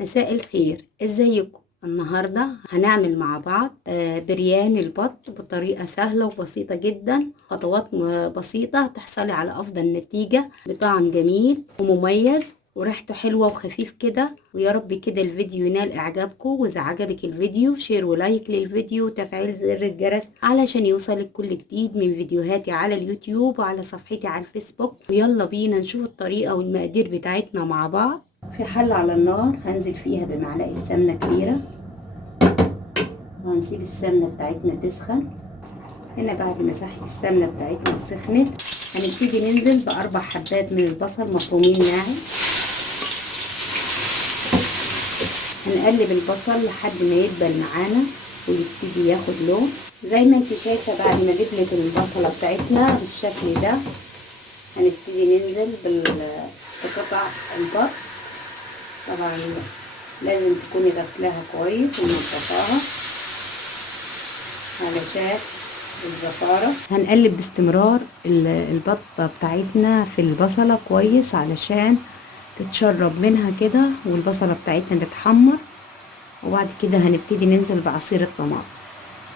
مساء الخير، ازيكم؟ النهاردة هنعمل مع بعض برياني البط بطريقة سهلة وبسيطة جدا. خطوات بسيطة تحصلي على أفضل نتيجة بطعم جميل ومميز وريحته حلوة وخفيف كده. ويا رب كده الفيديو ينال إعجابكم، وإذا عجبك الفيديو شير ولايك للفيديو وتفعيل زر الجرس علشان يوصلك كل جديد من فيديوهاتي على اليوتيوب وعلى صفحتي على الفيسبوك. ويلا بينا نشوف الطريقة والمقادير بتاعتنا مع بعض. في حلة على النار هنزل فيها بمعلقة سمنة كبيرة، وهنسيب السمنة بتاعتنا تسخن. هنا بعد ما ساحت السمنة بتاعتنا وسخنت هنبتدي ننزل بأربع حبات من البصل مفرومين ناعم. هنقلب البصل لحد ما يدبل معانا ويبتدي ياخد لون. زي ما انت شايفة بعد ما دبلت البصلة بتاعتنا بالشكل ده هنبتدي ننزل بقطع البط. طبعا لازم تكوني غسلاها كويس ومنضفاها علشان الزفارة. هنقلب باستمرار البطة بتاعتنا في البصلة كويس علشان تتشرب منها كده والبصلة بتاعتنا تتحمر. وبعد كده هنبتدي ننزل بعصير الطماطم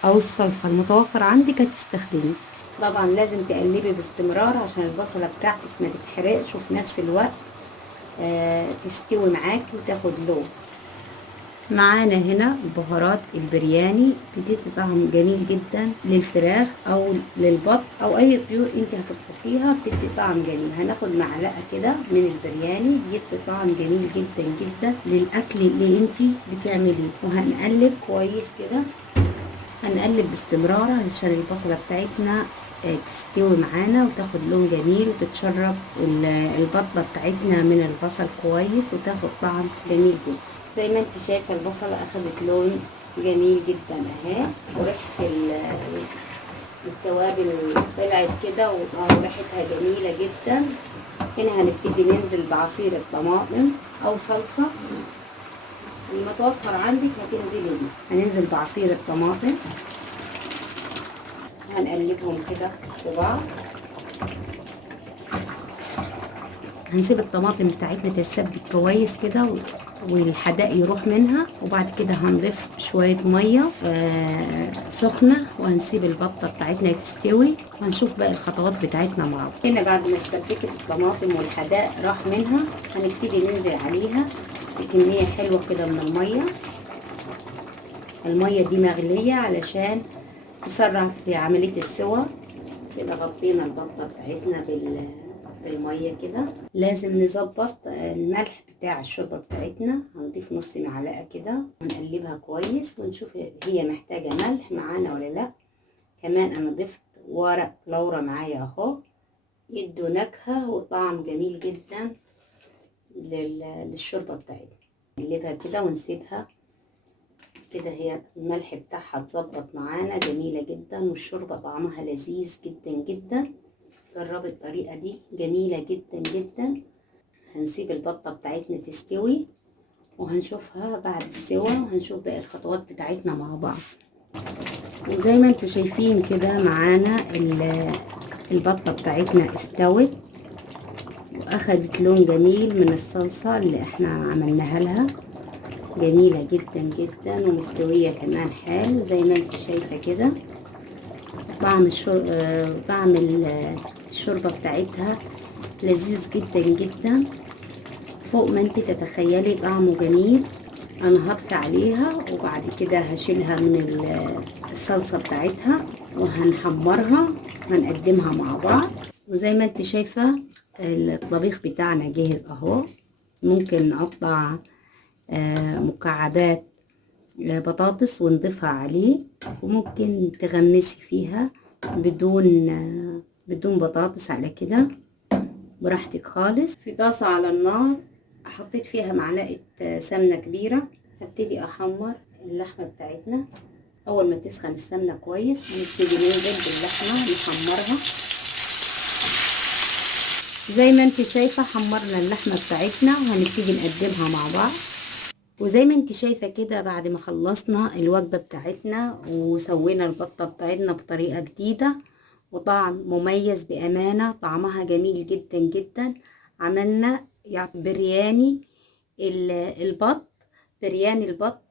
او الصلصة المتوفر عندك هتستخدمي. طبعا لازم تقلبي باستمرار عشان البصلة بتاعتك ما تتحرقش وفي نفس الوقت تستوي معاكي وتاخد لون. معانا هنا بهارات البرياني بتدي طعم جميل جدا للفراخ او للبط او اي طيور انت هتطبخيها، بتدي طعم جميل. هناخد معلقه كده من البرياني بيدي طعم جميل جدا جدا للاكل اللي انت بتعمليه. وهنقلب كويس كده، هنقلب باستمرار علشان البصله بتاعتنا تستوي معانا وتاخد لون جميل وتتشرب البطه بتاعتنا من البصل كويس وتاخد طعم جميل جدا. زي ما انت شايفه البصله اخدت لون جميل جدا اهي، وريحه التوابل طلعت كده وريحتها جميله جدا. هنا هنبتدي ننزل بعصير الطماطم او صلصه المتوفر عندك هتنزلي بيه. هننزل بعصير الطماطم، هنقلبهم كده في بعض. هنسيب الطماطم بتاعتنا تتسبك كويس كده والحداق يروح منها. وبعد كده هنضيف شوية مية سخنة وهنسيب البطة بتاعتنا تستوي وهنشوف بقى الخطوات بتاعتنا مع بعض. هنا بعد ما استبكت الطماطم والحداق راح منها هنبتدي ننزل عليها بكمية حلوة كده من المية. المية دي مغلية علشان تسرع في عملية السوى. كده غطينا البطة بتاعتنا بالمية كده. لازم نظبط الملح بتاع الشوربة بتاعتنا، هنضيف نص معلقة كده ونقلبها كويس ونشوف هي محتاجة ملح معانا ولا لا. كمان انا ضفت ورق لورا معايا اهو، يدوا نكهة وطعم جميل جدا للشوربة بتاعتنا. نقلبها كده ونسيبها كده، هي الملح بتاعها اتظبط معانا جميلة جدا والشوربة طعمها لذيذ جدا جدا. جربي الطريقة دي جميلة جدا جدا. هنسيب البطة بتاعتنا تستوي وهنشوفها بعد السوا وهنشوف باقي الخطوات بتاعتنا مع بعض. وزي ما انتوا شايفين كده معانا البطة بتاعتنا استوت واخدت لون جميل من الصلصة اللي احنا عملناها لها، جميلة جدا جدا ومستوية كمان حلو زي ما انت شايفة كده. طعم الشوربة بتاعتها لذيذ جدا جدا فوق ما انت تتخيلي، طعمه جميل. انا هطفي عليها وبعد كده هشيلها من الصلصة بتاعتها وهنحمرها وهنقدمها مع بعض. وزي ما انت شايفة الطبيخ بتاعنا جاهز اهو. ممكن نقطع مكعبات بطاطس ونضيفها عليه، وممكن تغمسي فيها بدون بطاطس على كده براحتك خالص. في طاسة على النار حطيت فيها معلقة سمنة كبيرة، هبتدي احمر اللحمة بتاعتنا. اول ما تسخن السمنة كويس هنبتدي ننزل باللحمة نحمرها. زي ما انت شايفة حمرنا اللحمة بتاعتنا وهنبتدي نقدمها مع بعض. وزي ما انت شايفة كده بعد ما خلصنا الوجبة بتاعتنا وسوينا البطة بتاعتنا بطريقة جديدة وطعم مميز بأمانة، طعمها جميل جدا جدا. عملنا برياني البط برياني البط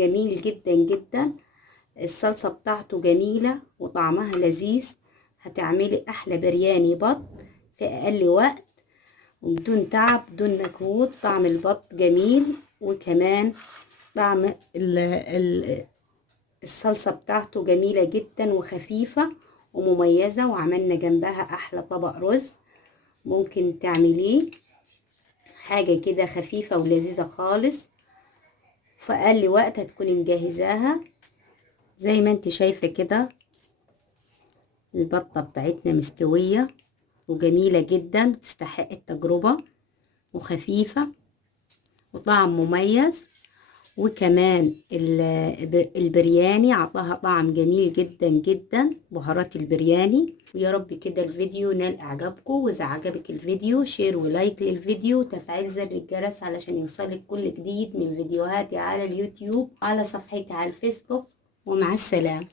جميل جدا جدا. الصلصة بتاعته جميلة وطعمها لذيذ. هتعملي احلى برياني بط في اقل وقت وبدون تعب بدون مجهود. طعم البط جميل، وكمان طعم الصلصة بتاعته جميلة جدا وخفيفة ومميزة. وعملنا جنبها احلى طبق رز. ممكن تعمليه حاجة كده خفيفة ولذيذة خالص، في اقل وقت هتكوني مجهزاها. زي ما انت شايفة كده البطة بتاعتنا مستوية وجميلة جدا، تستحق التجربة، وخفيفة وطعم مميز. وكمان البرياني عطاها طعم جميل جدا جدا، بهارات البرياني. ويا رب كده الفيديو نال اعجابكم، واذا عجبك الفيديو شير ولايك للفيديو وتفعيل زر الجرس علشان يوصلك كل جديد من فيديوهاتي على اليوتيوب على صفحتي على الفيسبوك. ومع السلامة.